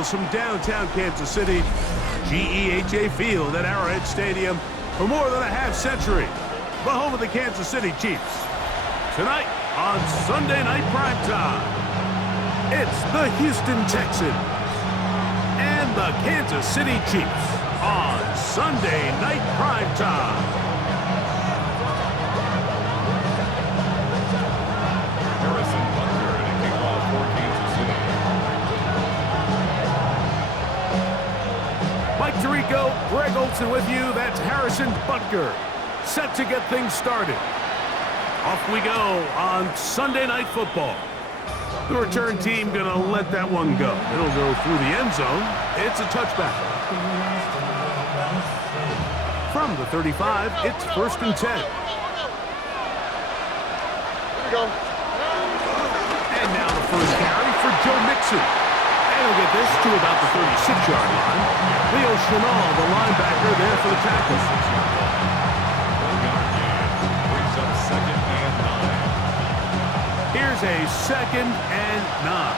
miles from downtown Kansas City, GEHA Field at Arrowhead Stadium for more than a half-century, the home of the Kansas City Chiefs. Tonight on Sunday Night Primetime, it's the Houston Texans and the Kansas City Chiefs on Sunday Night Primetime. Mike Tirico, Greg Olsen with you. That's Harrison Butker, set to get things started. Off we go on Sunday Night Football. The return team gonna let that one go. It'll go through the end zone. It's a touchback. From the 35, it's 1st and 10. Here we go. And now the first carry for Joe Mixon. And he'll get this to about the 36-yard line. Leo Chenal, the linebacker, there for the tackle. Brings up 2nd and 9. Here's a 2nd and 9.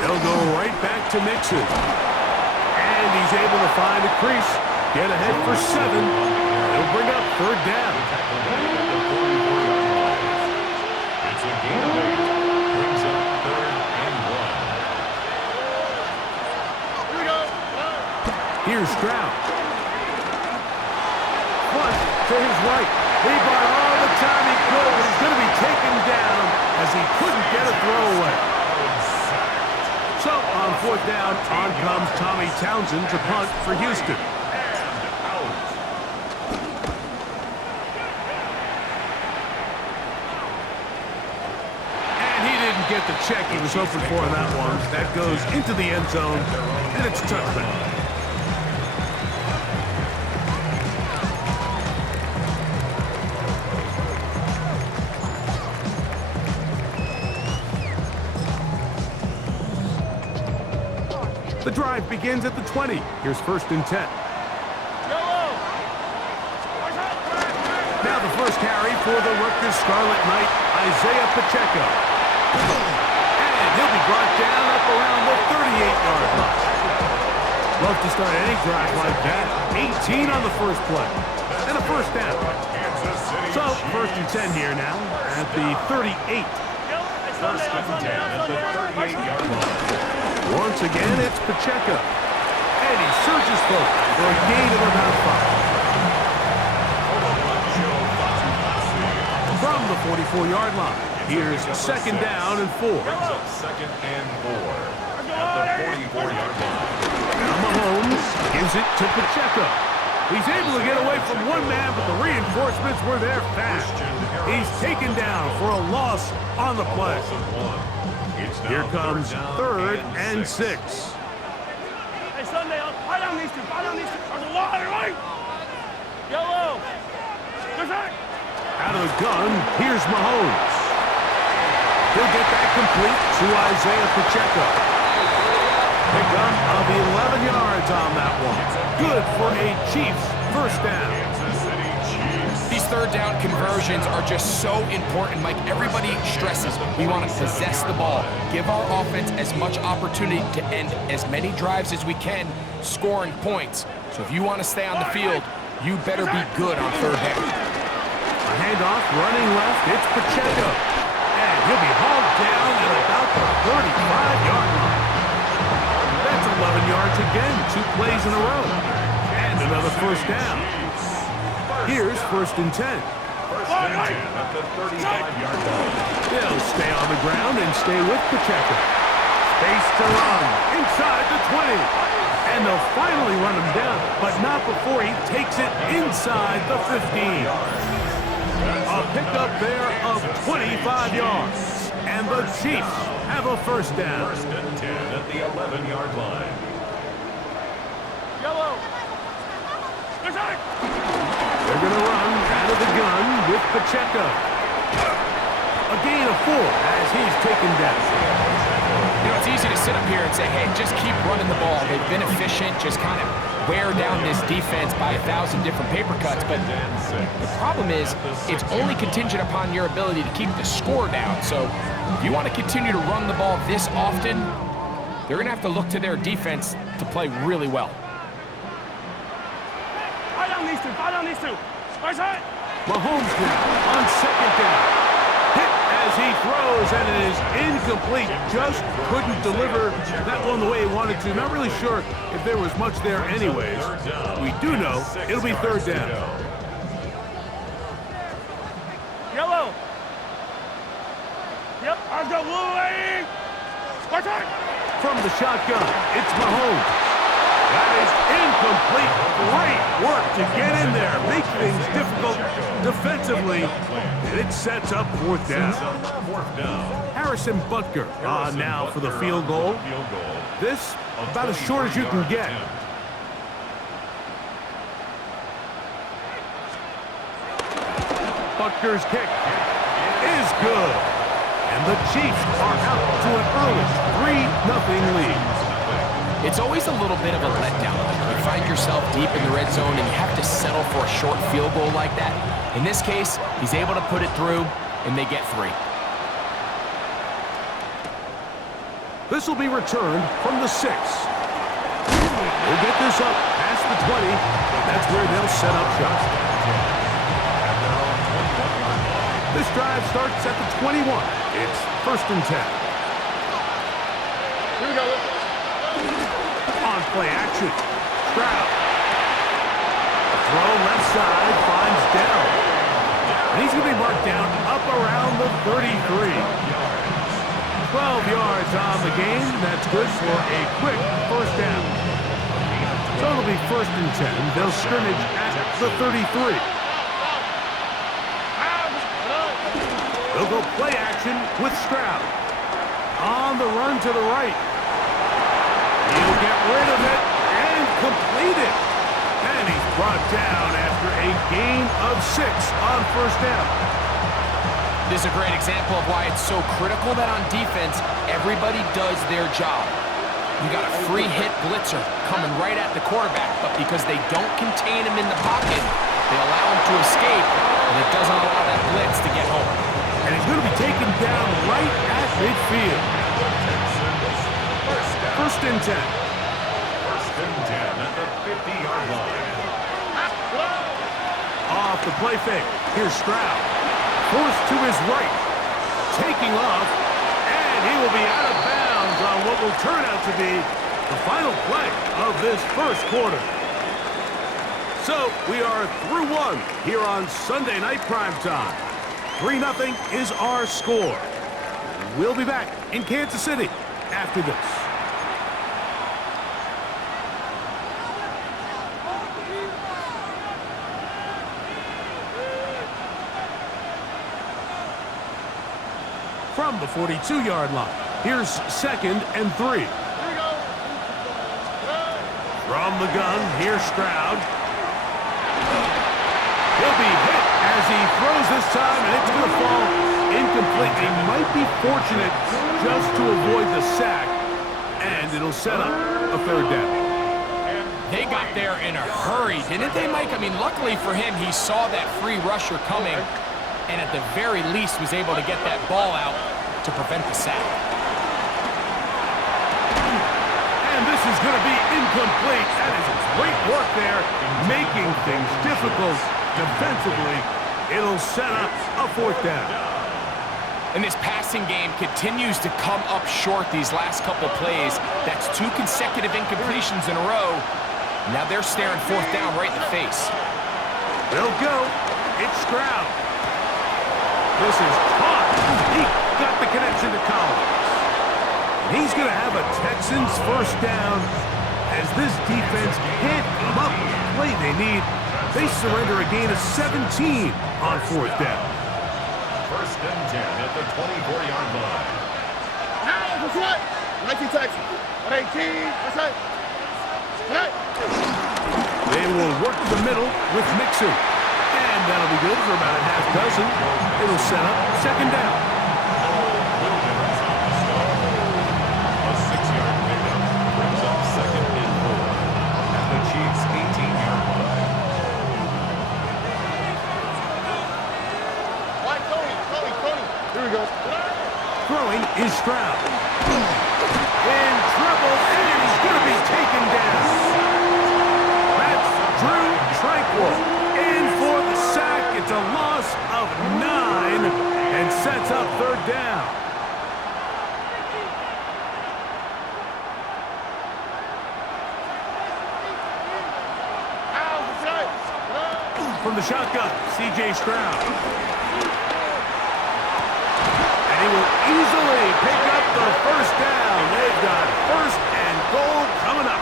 They'll go right back to Mixon. And he's able to find a crease. Get ahead for 7. He'll bring up 3rd down. It's a gain of 8. Brings up 3rd and 1. Here we go. Here's Stroud. Flush to his right. He bought all the time he could, but he's going to be taken down as he couldn't get a throwaway. So on 4th down, on comes Tommy Townsend to punt for Houston. And he didn't get the check he was hoping for on that one. That goes into the end zone, and it's a touchback. The drive begins at the 20. Here's 1st and 10. Now the first carry for the Rutgers Scarlet Knight, Isaiah Pacheco. And he'll be brought down up around the 38-yard line. Love to start any drive like that. 18 on the first play. And a 1st down. So 1st and 10 here now at the 38. 1st and 10 at the 38-yard line. Once again, it's Pacheco. And he surges forward for a gain of about 5. From the 44-yard line, here's 2nd down and 4. Brings up 2nd and 4 at the 44-yard line. Now Mahomes gives it to Pacheco. He's able to get away from one man, but the reinforcements were there fast. He's taken down for a loss on the play. Here comes 3rd and 6. Hey, Sunday, buy down these two. Buy down these two. There's a lot of right. Yellow. There's that. Out of the gun, here's Mahomes. He'll get that complete to Isaiah Pacheco. Pickup of 11 yards on that one. Good for a Chiefs 1st down. These 3rd down conversions are just so important, Mike. Everybody stresses we want to possess the ball, give our offense as much opportunity to end as many drives as we can, scoring points. So if you want to stay on the field, you better be good on 3rd down. A handoff running left, it's Pacheco. And he'll be hauled down at about the 35-yard line. That's 11 yards again, 2 plays in a row. And another 1st down. Here's 1st and 10. 1st and 10 at the 35-yard line. They'll stay on the ground and stay with Pacheco. Space to run inside the 20. And they'll finally run him down, but not before he takes it inside the 15. A pickup there of 25 yards. And the Chiefs have a 1st down. 1st and 10 at the 11-yard line. Yellow. There's that. They're going to run out of the gun with Pacheco. A gain of 4 as he's taken down. You know, it's easy to sit up here and say, hey, just keep running the ball. They've been efficient, just kind of wear down this defense by 1,000 different paper cuts, but the problem is it's only contingent upon your ability to keep the score down. So if you want to continue to run the ball this often, they're going to have to look to their defense to play really well. Fire down these two. Fire down these two. Right side. Mahomes now on second down. Hit as he throws, and it is incomplete. Just couldn't deliver that one the way he wanted to. Not really sure if there was much there anyways. We do know it'll be third down. Yellow. Yep. Let's go, blue lane. Right side. From the shotgun, it's Mahomes. That is incomplete. Great work to get in there, make things difficult defensively, and it sets up fourth down. Harrison Butker now for the field goal. This about as short as you can get. Butker's kick is good. And the Chiefs are out to an early 3-0 lead. It's always a little bit of a letdown. You find yourself deep in the red zone and you have to settle for a short field goal like that. In this case, he's able to put it through, and they get 3. This will be returned from the 6. They'll get this up past the 20, and that's where they'll set up shop. This drive starts at the 21. It's 1st and 10. Here we go. On play action. Stroud. A throw left side finds Dell. And he's going to be marked down up around the 33. 12 yards on the game. That's good for a quick first down. So it'll be 1st and 10. They'll scrimmage at the 33. They'll go play action with Stroud. On the run to the right. He'll get rid of it and complete it. And he's brought down after a gain of 6 on first down. This is a great example of why it's so critical that on defense, everybody does their job. You got a free hit blitzer coming right at the quarterback, but because they don't contain him in the pocket, they allow him to escape, and it doesn't allow that blitz to get home. And he's going to be taken down right at midfield. 1st and 10. 1st and 10 at the 50-yard line. Off the play fake. Here's Stroud. Forced to his right. Taking off. And he will be out of bounds on what will turn out to be the final play of this first quarter. So we are through 1 here on Sunday Night Primetime. 3-0 is our score. We'll be back in Kansas City after this. From the 42-yard line, here's 2nd and 3. From the gun, here's Stroud. He'll be hit as he throws this time, and it's going to fall incomplete. He might be fortunate just to avoid the sack, and it'll set up a 3rd down. They got there in a hurry, didn't they, Mike? I mean, luckily for him, he saw that free rusher coming, and at the very least was able to get that ball out to prevent the sack. And this is going to be incomplete. That is great work there, making things difficult defensively. It'll set up a 4th down. And this passing game continues to come up short these last couple plays. That's 2 consecutive incompletions in a row. Now they're staring 4th down right in the face. They'll go. It's Stroud. This is caught. He got the connection to Collins. And he's going to have a Texans 1st down as this defense can't come up with the play they need. They surrender a gain of 17 on 4th down. 1st and 10 at the 24-yard line. Now, what's right? 19 Texans. 18. What's right? They will work the middle with Mixon. And that'll be good for about a half dozen. It'll set up 2nd down. A 6-yard pickup brings up 2nd and 4 at the Chiefs Throwing is Stroud. In trouble, and he's going to be taken down. That's Drew Tranquil. In for the sack. It's a loss of 9 and sets up third down. From the shotgun, C.J. Stroud. And he will easily pick up the first down. They've got first and goal coming up.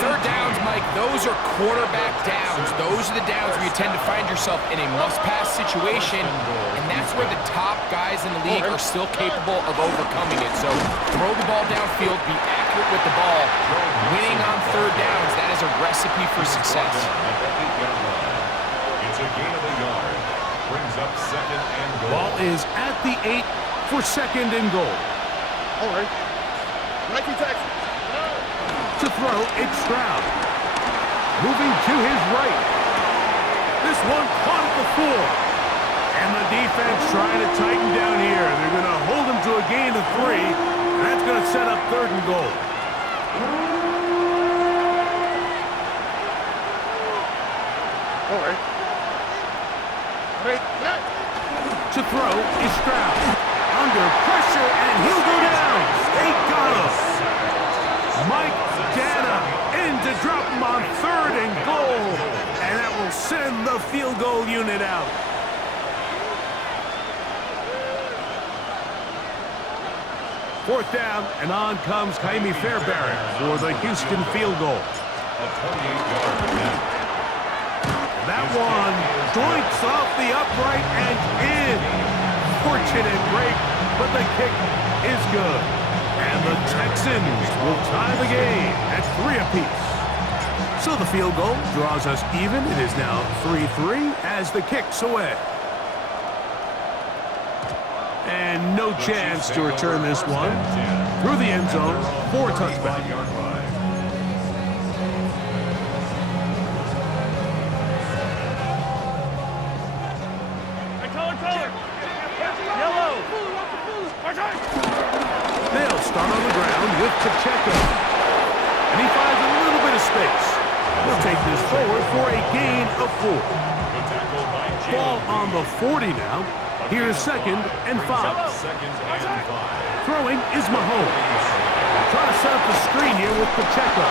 Third downs, Mike, those are quarterback downs. Those are the downs where you tend to find yourself in a must-pass situation, and that's where the top guys in the league are still capable of overcoming it. So throw the ball downfield, be accurate with the ball. Winning on third downs, that is a recipe for success. It's a gain of a yard. Brings up second and goal. Ball is at the 8 for second and goal. All right. Nike Texas. To throw, it's Stroud. Moving to his right. This one caught at the 4. And the defense trying to tighten down here. They're going to hold him to a gain of 3. And that's going to set up third and goal. All right. To throw is Stroud. Under pressure, and he'll go down. They got him. Mike Dana in to drop him on third and goal. And that will send the field goal unit out. Fourth down, and on comes Jaime Fairbairn for the Houston field goal. A 28-yard attempt. That one doinks off the upright and in. Fortunate break, but the kick is good. And the Texans will tie the game at 3 apiece. So the field goal draws us even. It is now 3-3 as the kick's away. And no chance to return this one. Through the end zone for a touchback. They'll start on the ground with Pacheco. And he finds a little bit of space. He'll take this forward for a gain of 4. Ball on the 40 now. Here's second and 5. Throwing is Mahomes. Trying to set up the screen here with Pacheco.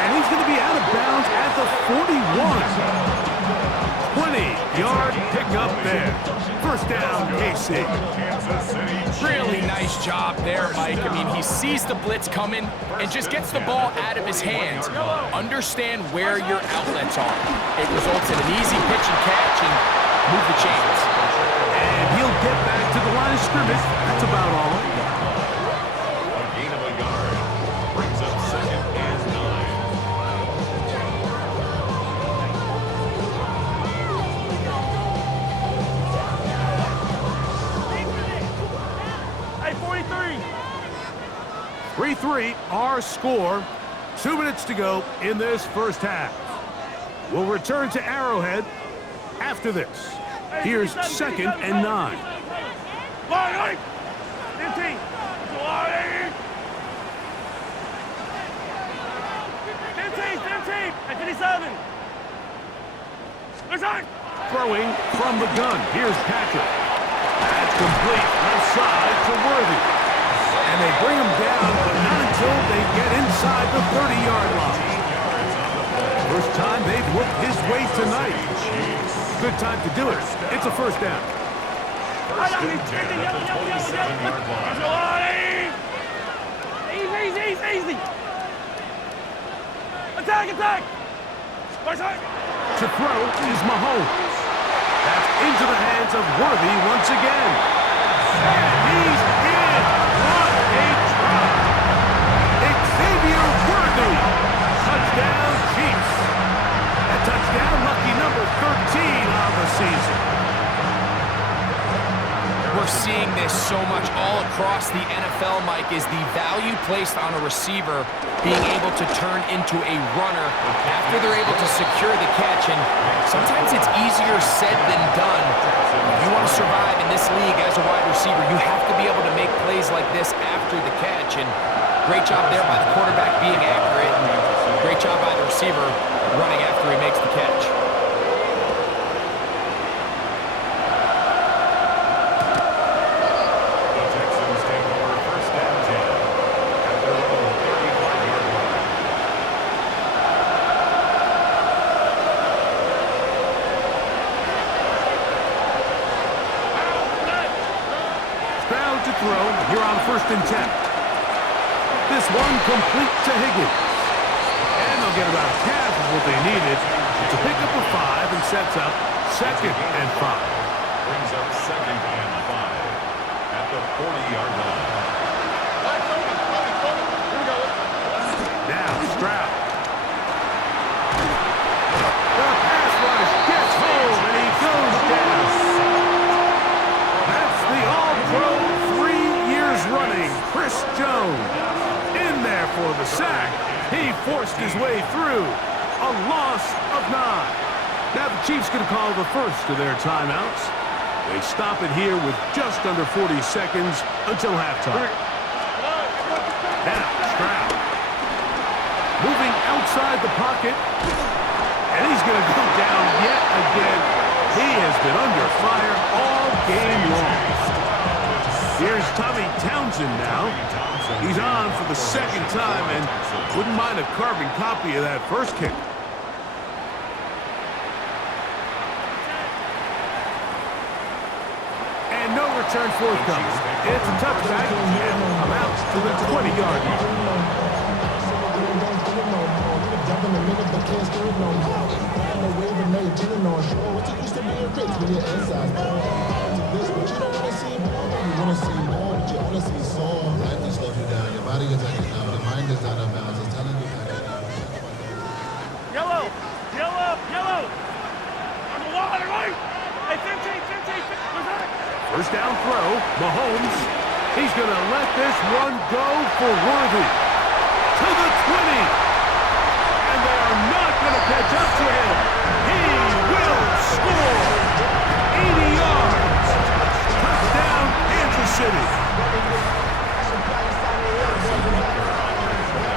And he's going to be out of bounds at the 41. 20-yard pickup there. First down, KC. Really nice job there, Mike. I mean, he sees the blitz coming and just gets the ball out of his hands. Understand where your outlets are. It results in an easy pitch and catch and move the chains. And he'll get back to the line of scrimmage. That's about all. A gain of a yard. Brings up second and 9. Hey, 43. 3-3, our score. 2 minutes to go in this first half. We'll return to Arrowhead after this. Here's second and 9. Line, 15. Line. 15. At 57. Left Throwing from the gun. Here's Patrick. That's complete. Left side to Worthy. And they bring him down, but not until they get inside the 30-yard line. First time they've worked his way tonight. Good time to do it. It's a first down. First and 10 at the 27-yard line. Easy. Attack. To throw is Mahomes. That's into the hands of Worthy once again. And he's in. What a drop. Xavier Worthy. Touchdown, Chiefs. A touchdown, lucky number 13 on the season. we're seeing this so much all across the NFL, Mike, is the value placed on a receiver being able to turn into a runner after they're able to secure the catch. And sometimes it's easier said than done. If you want to survive in this league as a wide receiver, you have to be able to make plays like this after the catch. And great job there by the quarterback being accurate. And great job by the receiver running after he makes the catch. Here on 1st and 10. This one complete to Higgins. And they'll get about half of what they needed to pick up a 5 and sets up 2nd and 5. Brings up 2nd and 5 at the 40-yard line. Now Stroud. The pass rush gets home and he goes down. That's the all-pro running Chris Jones in there for the sack. He forced his way through. A loss of 9. Now the Chiefs going to call the first of their timeouts. They stop it here with just under 40 seconds until halftime. Now Stroud moving outside the pocket, and he's going to go down yet again. He has been under fire all game long. Here's Tommy Townsend now. He's on for the 2nd time and wouldn't mind a carbon copy of that first kick. And no return forthcoming. It's a touchback and will come out to the 20-yard line. Yellow! Yellow! Yellow! On the water, right? Hey, 15! What's that? First down throw, Mahomes. He's going to let this one go for Worthy. To the 20. And they are not going to catch up to him. He will score. 80 yards. Touchdown, Kansas City.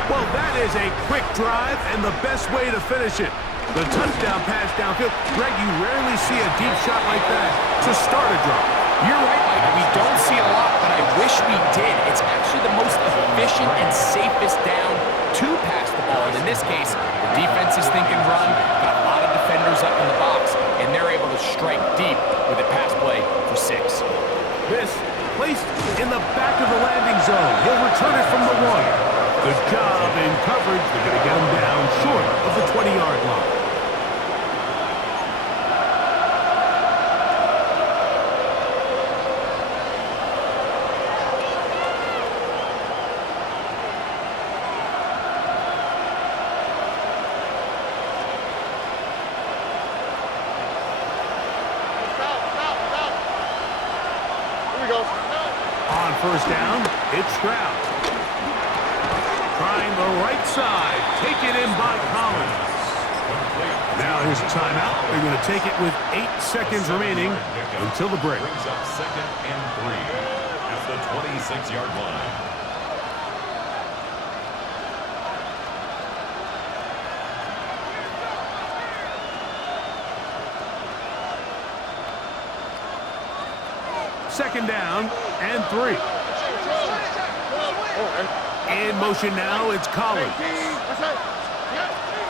Well, that is a quick drive and the best way to finish it. The touchdown pass downfield. Greg, you rarely see a deep shot like that to start a drive. You're right, Mike. We don't see a lot, but I wish we did. It's actually the most efficient and safest down to pass the ball. And in this case, the defense is thinking run, got a lot of defenders up in the box, and they're able to strike deep with a pass play for 6. This placed in the back of the landing zone. He'll return it from the 1. Good job in coverage. They're going to get him down short of the 20-yard line. On first down, it's Stroud. Trying the right side. Taken in by Collins. Now his timeout. They're going to take it with 8 seconds remaining until the break. Brings up 2nd and 3 at the 26-yard line. Second down and 3. In motion now, it's Collins.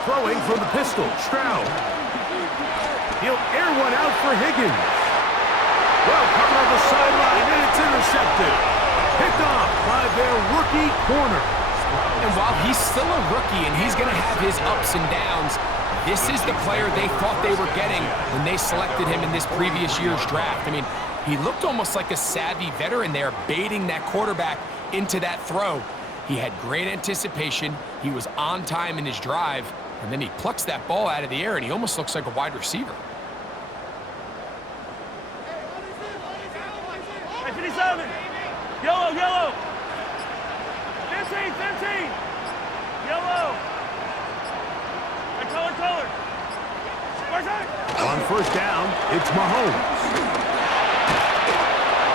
Throwing from the pistol, Stroud. He'll air one out for Higgins. Well, cover on the sideline, and it's intercepted. Picked off by their rookie corner. And while he's still a rookie and he's going to have his ups and downs, this is the player they thought they were getting when they selected him in this previous year's draft. I mean, he looked almost like a savvy veteran there, baiting that quarterback into that throw. He had great anticipation. He was on time in his drive, and then he plucks that ball out of the air, and he almost looks like a wide receiver. 7. Yellow, yellow. 15, 15. Yellow. Color, color. On first down, it's Mahomes.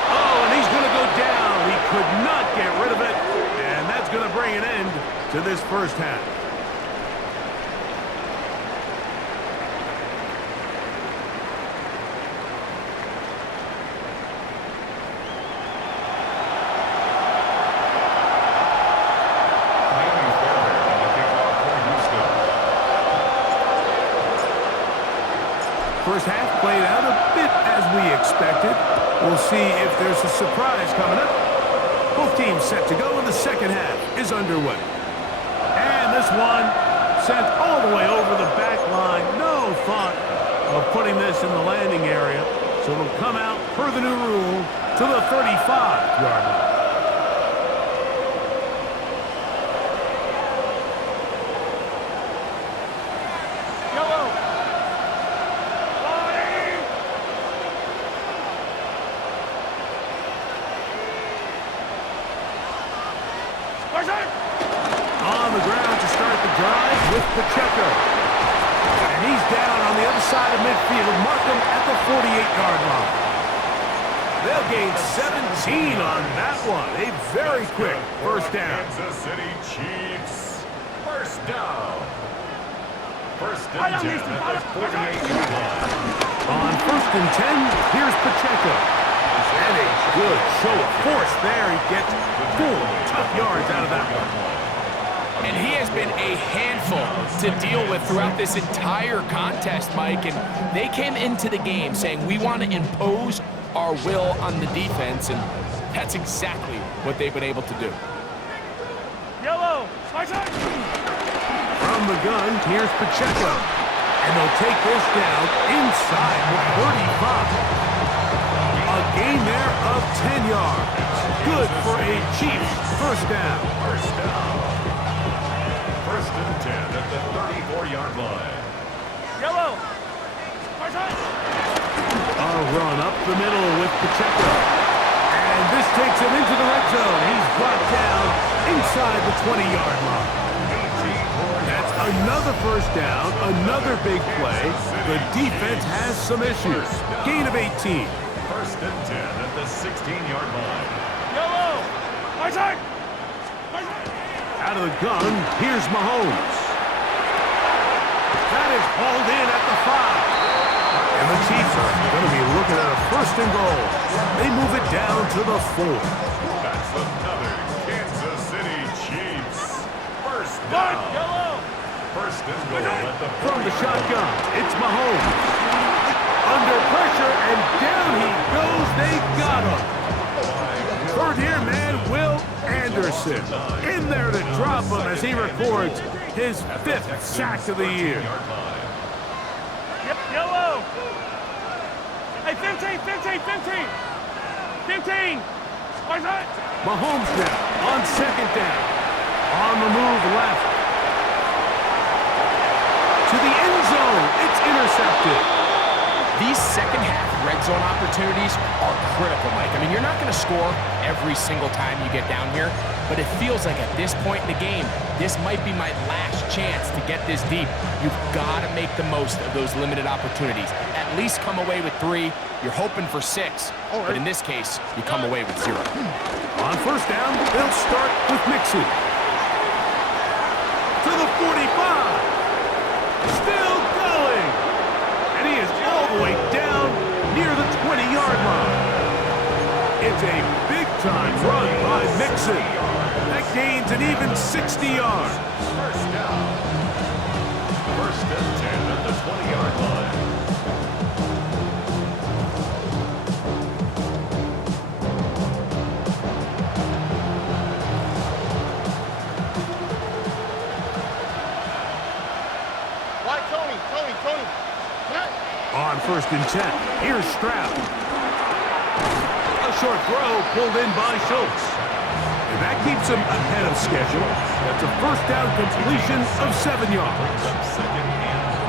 Oh, and he's going to go down. He could not get rid of it, and that's going to bring an end to this first half. First half played out a bit as we expected. We'll see if there's a surprise coming up. Both teams set to go, and the second half is underway. And this one sent all the way over the back line. No thought of putting this in the landing area. So it'll come out, per the new rule, to the 35-yard line. On the ground to start the drive with Pacheco. And he's down on the other side of midfield. Mark him at the 48-yard line. They'll gain 17 on that one. A very quick first down. Kansas City Chiefs. First down. First and 10 at the 48-yard line. On first and 10, here's Pacheco. And a good show of force there. He gets 4 tough yards out of that one. And he has been a handful to deal with throughout this entire contest, Mike. And they came into the game saying, we want to impose our will on the defense. And that's exactly what they've been able to do. Yellow. From the gun, here's Pacheco. And they'll take this down inside the 35. A gain there of 10 yards. Good for a Chiefs first down. First down. First and 10 at the 34-yard line. Yellow. A run up the middle with Pacheco. And this takes him into the red zone. He's brought down inside the 20-yard line. That's another first down, another big play. The defense has some issues. Gain of 18. First and 10 at the 16-yard line. Yellow. Out of the gun, here's Mahomes. That is hauled in at the 5. And the Chiefs are going to be looking at a first and goal. They move it down to the 4. That's another Kansas City Chiefs. First down. Yellow. First and goal at the 40. From the shotgun, it's Mahomes. Under pressure, and down he goes. They got him. Third here, man, Will Anderson. In there to drop him as he records his 5th sack of the year. Yellow. Hey, 15, 15, 15. 15. Mahomes now on second down. On the move left. To the end zone. It's intercepted. These second-half red zone opportunities are critical, Mike. I mean, you're not going to score every single time you get down here, but it feels like at this point in the game, this might be my last chance to get this deep. You've got to make the most of those limited opportunities. At least come away with 3. You're hoping for 6, but in this case, you come away with 0. On first down, they'll start with Mixon. To the 45. Still going. And he is all the way down near the 20-yard line. It's a big-time run by Mixon. That gains an even 60 yards. First down. First and 10 at the 20-yard line. Tony. On first and 10, here's Stroud. A short throw pulled in by Schultz. And that keeps him ahead of schedule. That's a first down completion of 7 yards.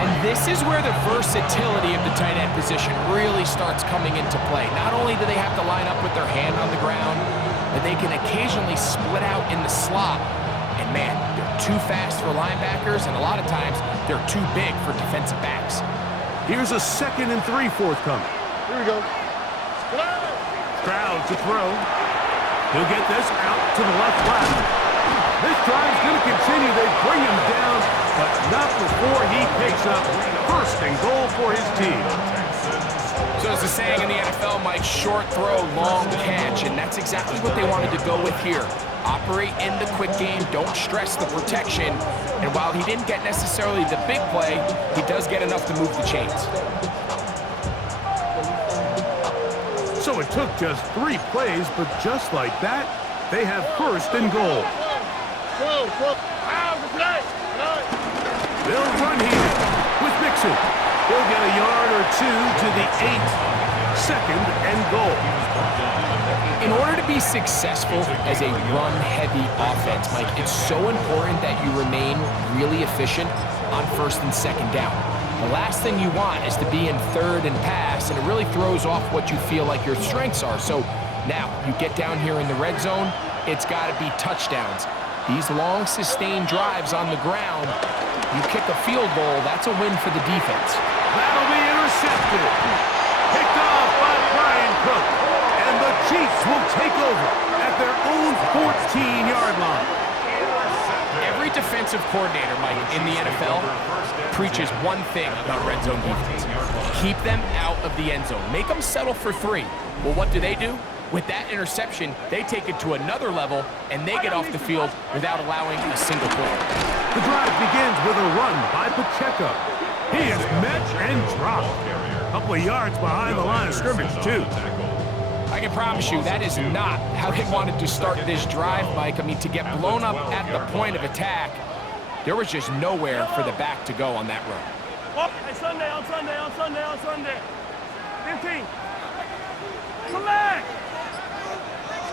And this is where the versatility of the tight end position really starts coming into play. Not only do they have to line up with their hand on the ground, but they can occasionally split out in the slot. And man, they're too fast for linebackers, and a lot of times they're too big for defensive backs. Here's a 2nd and 3 forthcoming. Here we go. Stroud to throw. He'll get this out to the left flat. This drive's going to continue. They bring him down, but not before he picks up 1st and goal for his team. So as the saying in the NFL, Mike, short throw, long catch, and that's exactly what they wanted to go with here. Operate in the quick game, don't stress the protection, and while he didn't get necessarily the big play, he does get enough to move the chains. So it took just 3 plays, but just like that, they have 1st and goal. They'll run here with Mixon. He'll get a yard or 2 to the 8. 2nd and goal. In order to be successful as a run-heavy offense, Mike, it's so important that you remain really efficient on 1st and 2nd down. The last thing you want is to be in 3rd and pass, and it really throws off what you feel like your strengths are. So now you get down here in the red zone, it's got to be touchdowns. These long, sustained drives on the ground, you kick a field goal, that's a win for the defense. That'll be intercepted. Picked off by Brian Cook. And the Chiefs will take over at their own 14-yard line. Every defensive coordinator, Mike, in the NFL preaches one thing about red zone defense. Keep them out of the end zone. Make them settle for 3. Well, what do? With that interception, they take it to another level, and they get off the field without allowing a single point. The drive begins with a run by Pacheco. He is met and dropped. A couple of yards behind the line of scrimmage, too. I can promise you that is not how they wanted to start this drive, Mike. I mean, to get blown up at the point of attack, there was just nowhere for the back to go on that run. Hey, Sunday, on Sunday, on Sunday, on Sunday. 15. Come back.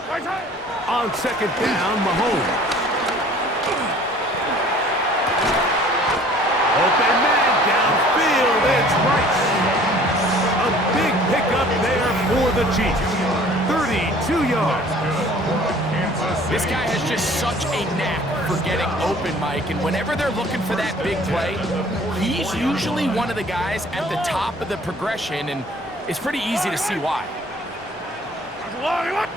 Right side. On 2nd down, Mahomes. Open man downfield, it's Rice. A big pickup there for the Chiefs. 32 yards. This guy has just such a knack for getting open, Mike, and whenever they're looking for that big play, he's usually one of the guys at the top of the progression, and it's pretty easy to see why.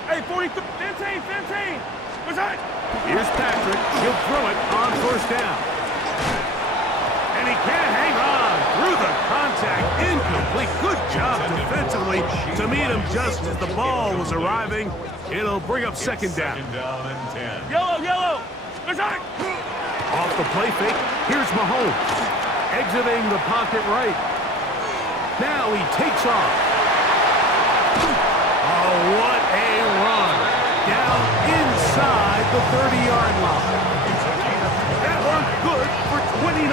Hey, 15, 15. What's that? Here's Patrick. He'll throw it on 1st down. And he can't hang on through the contact. Incomplete. Good job defensively to meet him just as the ball was arriving. It'll bring up 2nd down. Yellow. What's that? Off the play fake. Here's Mahomes. Exiting the pocket right. Now he takes off. Oh, what a run. Down inside the 30-yard line. That one good for 29.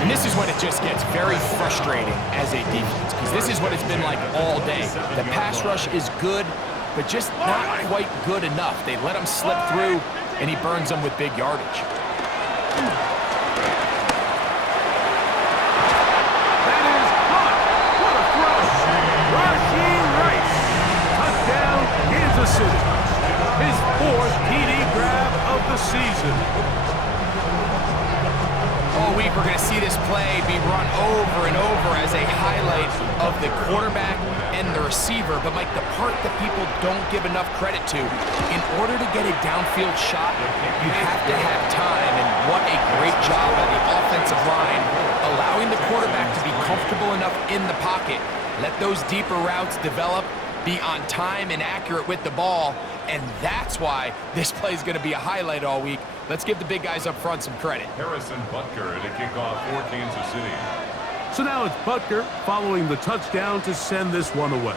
And this is when it just gets very frustrating as a defense, because this is what it's been like all day. The pass rush is good, but just not quite good enough. They let him slip through, and he burns them with big yardage. That is caught. What a throw. Rasheen Rice. Touchdown, Kansas City. His 4th TD grab of the season. All week, we're going to see this play be run over and over as a highlight of the quarterback and the receiver. But, Mike, the part that people don't give enough credit to, in order to get a downfield shot, you have to have time. And what a great job by the offensive line, allowing the quarterback to be comfortable enough in the pocket, let those deeper routes develop, be on time and accurate with the ball, and that's why this play is going to be a highlight all week. Let's give the big guys up front some credit. Harrison Butker to kick off for Kansas City. So now it's Butker following the touchdown to send this one away.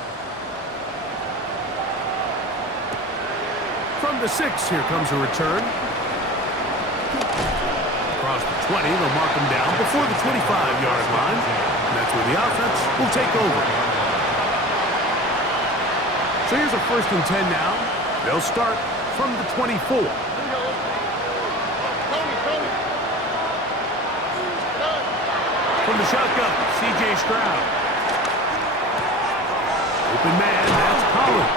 From the 6, here comes a return. Across the 20, they'll mark him down before the 25-yard line. And that's where the offense will take over. So here's a 1st and 10 now. They'll start from the 24. from the shotgun, C.J. Stroud. Open man, that's Collins.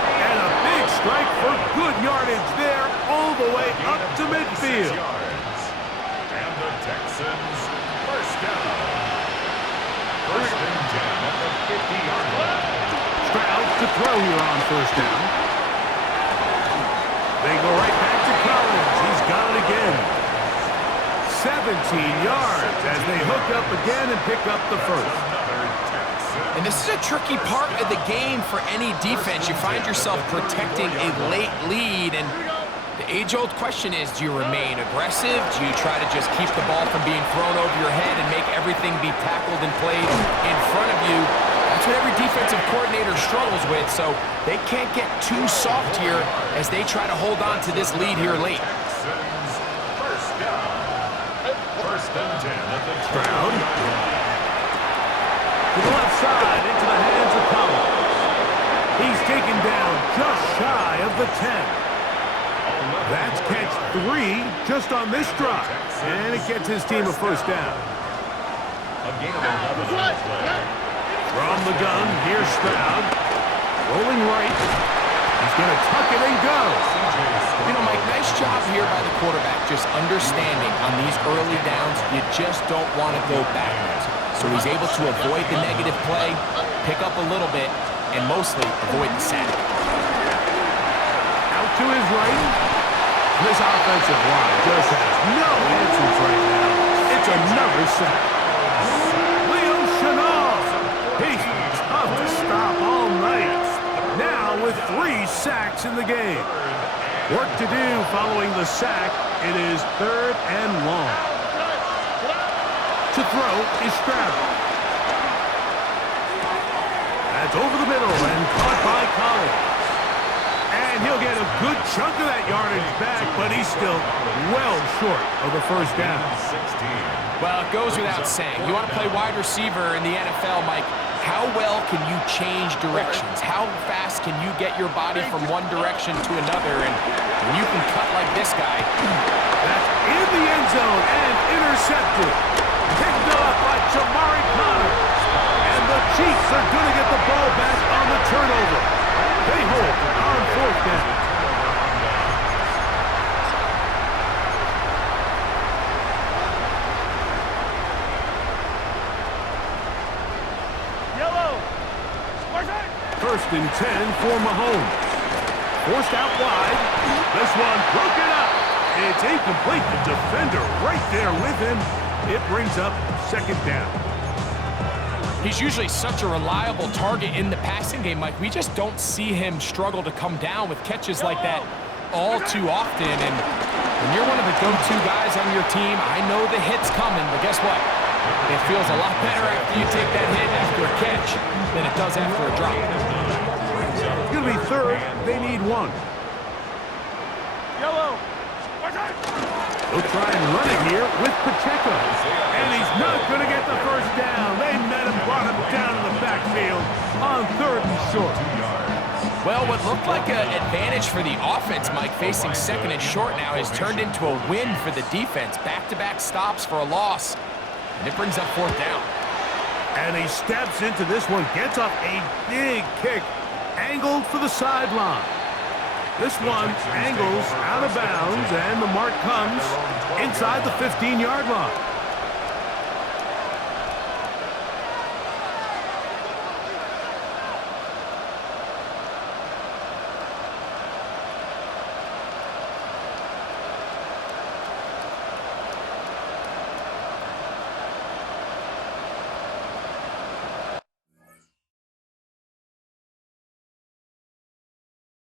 And a big strike for good yardage there, all the way up to midfield. And the Texans, first down. First and 10 at the 50-yard line. Stroud to throw here on first down. They go right back to Collins. He's got it again. 17 yards as they hook up again and pick up the first. And this is a tricky part of the game for any defense. You find yourself protecting a late lead, and the age-old question is, do you remain aggressive? Do you try to just keep the ball from being thrown over your head and make everything be tackled and played in front of you? That's what every defensive coordinator struggles with, so they can't get too soft here as they try to hold on to this lead here late. First down. First and 10 at the Stroud. To the left side, into the hands of Collins. He's taken down just shy of the 10. That's catch 3 just on this drive. And it gets his team a first down. A gain of 11 on the play. From the gun, here's Stroud. Rolling right. He's going to tuck it and go. You know, Mike, nice job here by the quarterback, just understanding on these early downs, you just don't want to go backwards. So he's able to avoid the negative play, pick up a little bit, and mostly avoid the sack. Out to his right. This offensive line just has no answers right now. It's another sack. Leo Chenal. He's tough to stop all night. Now with 3 sacks in the game. Work to do following the sack. It is 3rd and long. To throw is Stroud. That's over the middle and caught by Collins. And he'll get a good chunk of that yardage back, but he's still well short of the first down. Well, it goes without saying. You want to play wide receiver in the NFL, Mike, how well can you change directions? How fast can you get your body from one direction to another? And when you can cut like this guy. That's in the end zone and intercepted. Picked up by Jamari Connors. And the Chiefs are going to get the ball back on the turnover. They hold on 4th down. First and 10 for Mahomes. Forced out wide. This one broken up. It's incomplete. The defender right there with him. It brings up 2nd down. He's usually such a reliable target in the passing game, Mike. We just don't see him struggle to come down with catches like that all too often. And when you're one of the go-to guys on your team, I know the hit's coming, but guess what? It feels a lot better after you take that hit after a catch than it does after a drop. It's going to be 3rd. They need 1. Yellow. They'll try and run it here with Pacheco. And he's not going to get the first down. They met him, brought him down in the backfield on 3rd and short. Well, what looked like an advantage for the offense, Mike, facing 2nd and short now, has turned into a win for the defense. Back-to-back stops for a loss. And it brings up 4th down. And he steps into this one, gets up a big kick, angled for the sideline. This one angles out of bounds, and the mark comes inside the 15-yard line.